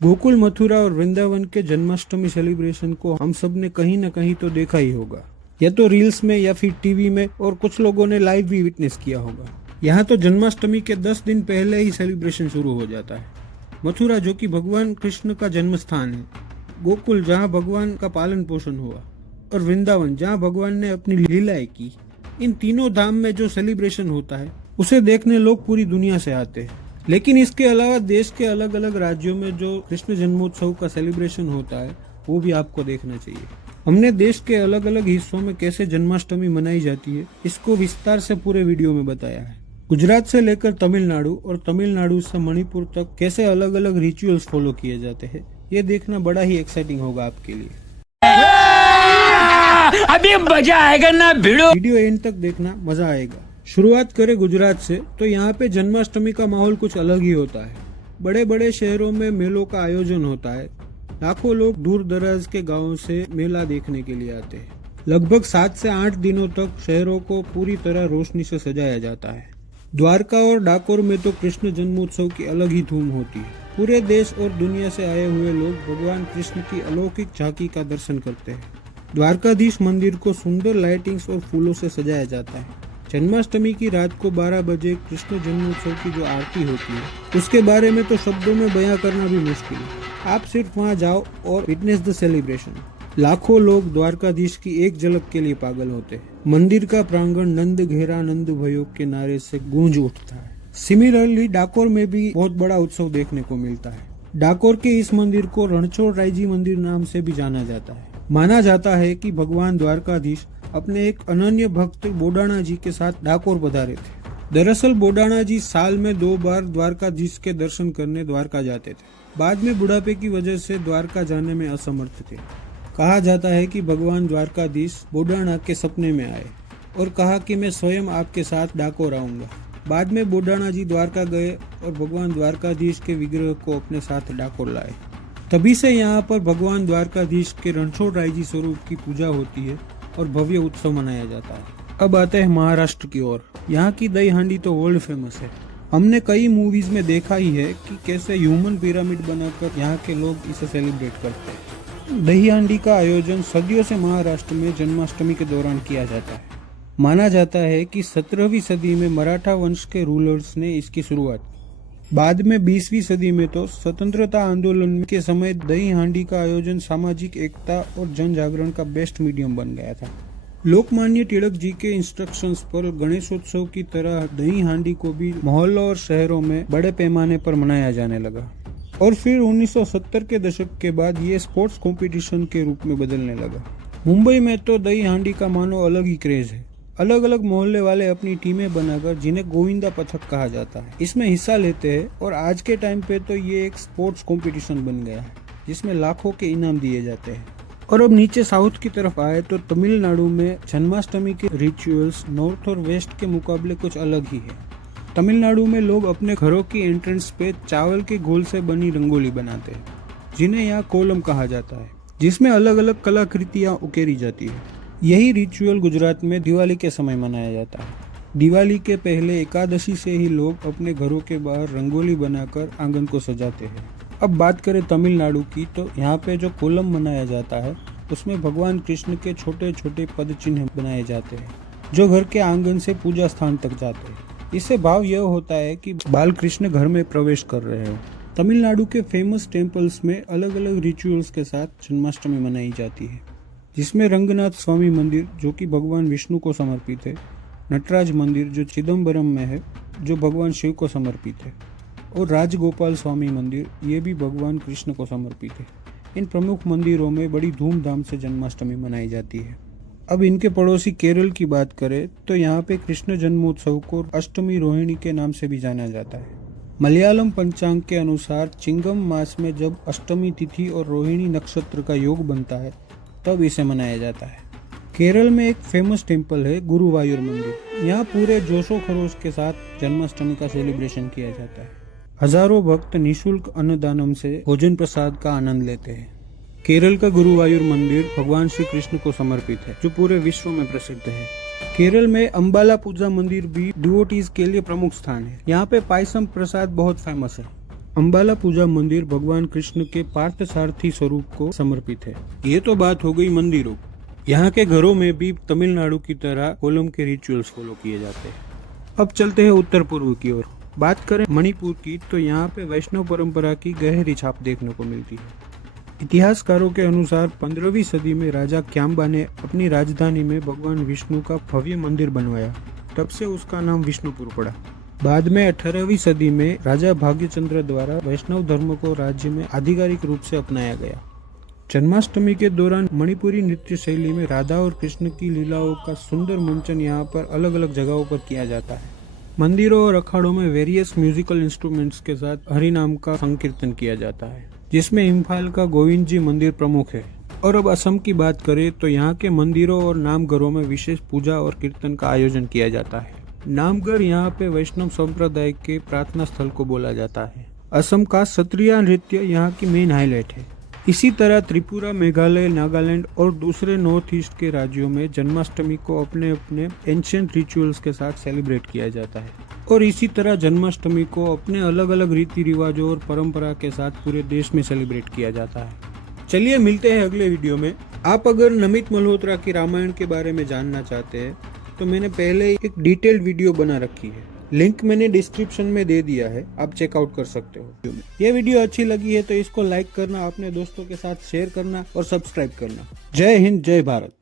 गोकुल, मथुरा और वृंदावन के जन्माष्टमी सेलिब्रेशन को हम सब ने कहीं ना कहीं तो देखा ही होगा, या तो रील्स में या फिर टीवी में, और कुछ लोगों ने लाइव भी विटनेस किया होगा। यहाँ तो जन्माष्टमी के 10 दिन पहले ही सेलिब्रेशन शुरू हो जाता है। मथुरा, जो कि भगवान कृष्ण का जन्म स्थान है, गोकुल, जहाँ भगवान का पालन पोषण हुआ, और वृंदावन, जहाँ भगवान ने अपनी लीलाएं की, इन तीनों धाम में जो सेलिब्रेशन होता है उसे देखने लोग पूरी दुनिया से आते हैं। लेकिन इसके अलावा देश के अलग अलग राज्यों में जो कृष्ण जन्मोत्सव का सेलिब्रेशन होता है वो भी आपको देखना चाहिए। हमने देश के अलग अलग हिस्सों में कैसे जन्माष्टमी मनाई जाती है इसको विस्तार से पूरे वीडियो में बताया है। गुजरात से लेकर तमिलनाडु और तमिलनाडु से मणिपुर तक कैसे अलग अलग रिचुअल्स फॉलो किए जाते हैं, ये देखना बड़ा ही एक्साइटिंग होगा आपके लिए। अभी मजा आएगा ना भिड़ो। वीडियो एंड तक देखना, मजा आएगा। शुरुआत करें गुजरात से, तो यहाँ पे जन्माष्टमी का माहौल कुछ अलग ही होता है। बड़े बड़े शहरों में मेलों का आयोजन होता है। लाखों लोग दूर दराज के गांवों से मेला देखने के लिए आते हैं। लगभग 7 से 8 दिनों तक शहरों को पूरी तरह रोशनी से सजाया जाता है। द्वारका और डाकोर में तो कृष्ण जन्मोत्सव की अलग ही धूम होती है। पूरे देश और दुनिया से आए हुए लोग भगवान कृष्ण की अलौकिक झांकी का दर्शन करते हैं। द्वारकाधीश मंदिर को सुंदर लाइटिंग्स और फूलों से सजाया जाता है। जन्माष्टमी की रात को 12 बजे कृष्ण जन्मोत्सव की जो आरती होती है उसके बारे में तो शब्दों में बयां करना भी मुश्किल है। आप सिर्फ वहां जाओ और विटनेस द सेलिब्रेशन। लाखों लोग द्वारकाधीश की एक झलक के लिए पागल होते हैं। मंदिर का प्रांगण नंद घेरा नंद भयो के नारे से गूंज उठता है। सिमिलरली डाकोर में भी बहुत बड़ा उत्सव देखने को मिलता है। डाकोर के इस मंदिर को रणछोड़ रायजी मंदिर नाम से भी जाना जाता है। माना जाता है कि भगवान द्वारकाधीश अपने एक अनन्य भक्त बोडाणा जी के साथ डाकोर पधारे थे। दरअसल बोडाणा जी साल में 2 बार द्वारकाधीश के दर्शन करने द्वारका जाते थे। बाद में बुढ़ापे की वजह से द्वारका जाने में असमर्थ थे। कहा जाता है कि भगवान द्वारकाधीश बोडाणा के सपने में आए और कहा कि मैं स्वयं आपके साथ डाकोर आऊंगा। बाद में बोडाणा जी द्वारका गए और भगवान द्वारकाधीश के विग्रह को अपने साथ डाकोर लाए। तभी से यहाँ पर भगवान द्वारकाधीश के रणछोड़ रायजी स्वरूप की पूजा होती है और भव्य उत्सव मनाया जाता है। अब आते हैं महाराष्ट्र की ओर। यहाँ की दही हांडी तो वर्ल्ड फेमस है। हमने कई मूवीज में देखा ही है कि कैसे ह्यूमन पिरामिड बनाकर यहाँ के लोग इसे सेलिब्रेट करते हैं। दही हांडी का आयोजन सदियों से महाराष्ट्र में जन्माष्टमी के दौरान किया जाता है। माना जाता है कि 17वीं सदी में मराठा वंश के रूलर्स ने इसकी शुरुआत की। बाद में 20वीं सदी में तो स्वतंत्रता आंदोलन के समय दही हांडी का आयोजन सामाजिक एकता और जन जागरण का बेस्ट मीडियम बन गया था। लोकमान्य तिलक जी के इंस्ट्रक्शंस पर गणेशोत्सव की तरह दही हांडी को भी मोहल्लों और शहरों में बड़े पैमाने पर मनाया जाने लगा और फिर 1970 के दशक के बाद ये स्पोर्ट्स कंपटीशन के रूप में बदलने लगा। मुंबई में तो दही हांडी का मानो अलग ही क्रेज है। अलग अलग मोहल्ले वाले अपनी टीमें बनाकर, जिन्हें गोविंदा पथक कहा जाता है, इसमें हिस्सा लेते हैं और आज के टाइम पे तो ये एक स्पोर्ट्स कंपटीशन बन गया है जिसमें लाखों के इनाम दिए जाते हैं। और अब नीचे साउथ की तरफ आए तो तमिलनाडु में जन्माष्टमी के रिचुअल्स नॉर्थ और वेस्ट के मुकाबले कुछ अलग ही है। तमिलनाडु में लोग अपने घरों की एंट्रेंस पे चावल के घोल से बनी रंगोली बनाते हैं, जिन्हें यहाँ कोलम कहा जाता है, जिसमें अलग अलग कलाकृतियाँ उकेरी जाती है। यही रिचुअल गुजरात में दिवाली के समय मनाया जाता है। दिवाली के पहले एकादशी से ही लोग अपने घरों के बाहर रंगोली बनाकर आंगन को सजाते हैं। अब बात करें तमिलनाडु की, तो यहाँ पे जो कोलम मनाया जाता है उसमें भगवान कृष्ण के छोटे छोटे पद चिन्ह बनाए जाते हैं जो घर के आंगन से पूजा स्थान तक जाते हैं। इससे भाव यह होता है कि बाल कृष्ण घर में प्रवेश कर रहे हो। तमिलनाडु के फेमस टेम्पल्स में अलग अलग रिचुअल्स के साथ जन्माष्टमी मनाई जाती है, जिसमें रंगनाथ स्वामी मंदिर जो कि भगवान विष्णु को समर्पित है, नटराज मंदिर जो चिदम्बरम में है जो भगवान शिव को समर्पित है, और राजगोपाल स्वामी मंदिर ये भी भगवान कृष्ण को समर्पित है। इन प्रमुख मंदिरों में बड़ी धूमधाम से जन्माष्टमी मनाई जाती है। अब इनके पड़ोसी केरल की बात करें तो यहाँ पे कृष्ण जन्मोत्सव को अष्टमी रोहिणी के नाम से भी जाना जाता है। मलयालम पंचांग के अनुसार चिंगम मास में जब अष्टमी तिथि और रोहिणी नक्षत्र का योग बनता है तब इसे मनाया जाता है। केरल में एक फेमस टेम्पल है गुरुवायूर मंदिर। यहाँ पूरे जोशो खरोश के साथ जन्माष्टमी का सेलिब्रेशन किया जाता है। हजारों भक्त निशुल्क अन्नदानम से भोजन प्रसाद का आनंद लेते हैं। केरल का गुरुवायूर मंदिर भगवान श्री कृष्ण को समर्पित है जो पूरे विश्व में प्रसिद्ध है। केरल में अम्बाला पूजा मंदिर भी डिवोटीज के लिए प्रमुख स्थान है। यहाँ पे पायसम प्रसाद बहुत फेमस है। अंबाला पूजा मंदिर भगवान कृष्ण के पार्थसारथी स्वरूप को समर्पित है। ये तो बात हो गई मंदिरों। यहाँ के घरों में भी तमिलनाडु की तरह ओणम के रिचुअल्स फॉलो किए जाते हैं। अब चलते हैं उत्तर पूर्व की ओर। बात करें मणिपुर की तो यहाँ पे वैष्णव परंपरा की गहरी छाप देखने को मिलती है। इतिहासकारों के अनुसार 15वीं सदी में राजा क्यांबा ने अपनी राजधानी में भगवान विष्णु का भव्य मंदिर बनवाया, तब से उसका नाम विष्णुपुर पड़ा। बाद में 18वीं सदी में राजा भाग्यचंद्र द्वारा वैष्णव धर्म को राज्य में आधिकारिक रूप से अपनाया गया। जन्माष्टमी के दौरान मणिपुरी नृत्य शैली में राधा और कृष्ण की लीलाओं का सुंदर मंचन यहाँ पर अलग अलग जगहों पर किया जाता है। मंदिरों और अखाड़ों में वेरियस म्यूजिकल इंस्ट्रूमेंट्स के साथ हरिनाम का संकीर्तन किया जाता है, जिसमें इम्फाल का गोविंद जी मंदिर प्रमुख है। और अब असम की बात करें तो यहाँ के मंदिरों और नामघरों में विशेष पूजा और कीर्तन का आयोजन किया जाता है। नामघर यहाँ पे वैष्णव संप्रदाय के प्रार्थना स्थल को बोला जाता है। असम का सत्रिया नृत्य यहाँ की मेन हाईलाइट है। इसी तरह त्रिपुरा, मेघालय, नागालैंड और दूसरे नॉर्थ ईस्ट के राज्यों में जन्माष्टमी को अपने अपने एंशिएंट रिचुअल्स के साथ सेलिब्रेट किया जाता है। और इसी तरह जन्माष्टमी को अपने अलग अलग रीति रिवाजों और परंपरा के साथ पूरे देश में सेलिब्रेट किया जाता है। चलिए मिलते हैं अगले वीडियो में। आप अगर नमित मल्होत्रा की रामायण के बारे में जानना चाहते हैं तो मैंने पहले एक डिटेल्ड वीडियो बना रखी है, लिंक मैंने डिस्क्रिप्शन में दे दिया है, आप चेकआउट कर सकते हो। ये वीडियो अच्छी लगी है तो इसको लाइक करना, अपने दोस्तों के साथ शेयर करना और सब्सक्राइब करना। जय हिंद, जय भारत।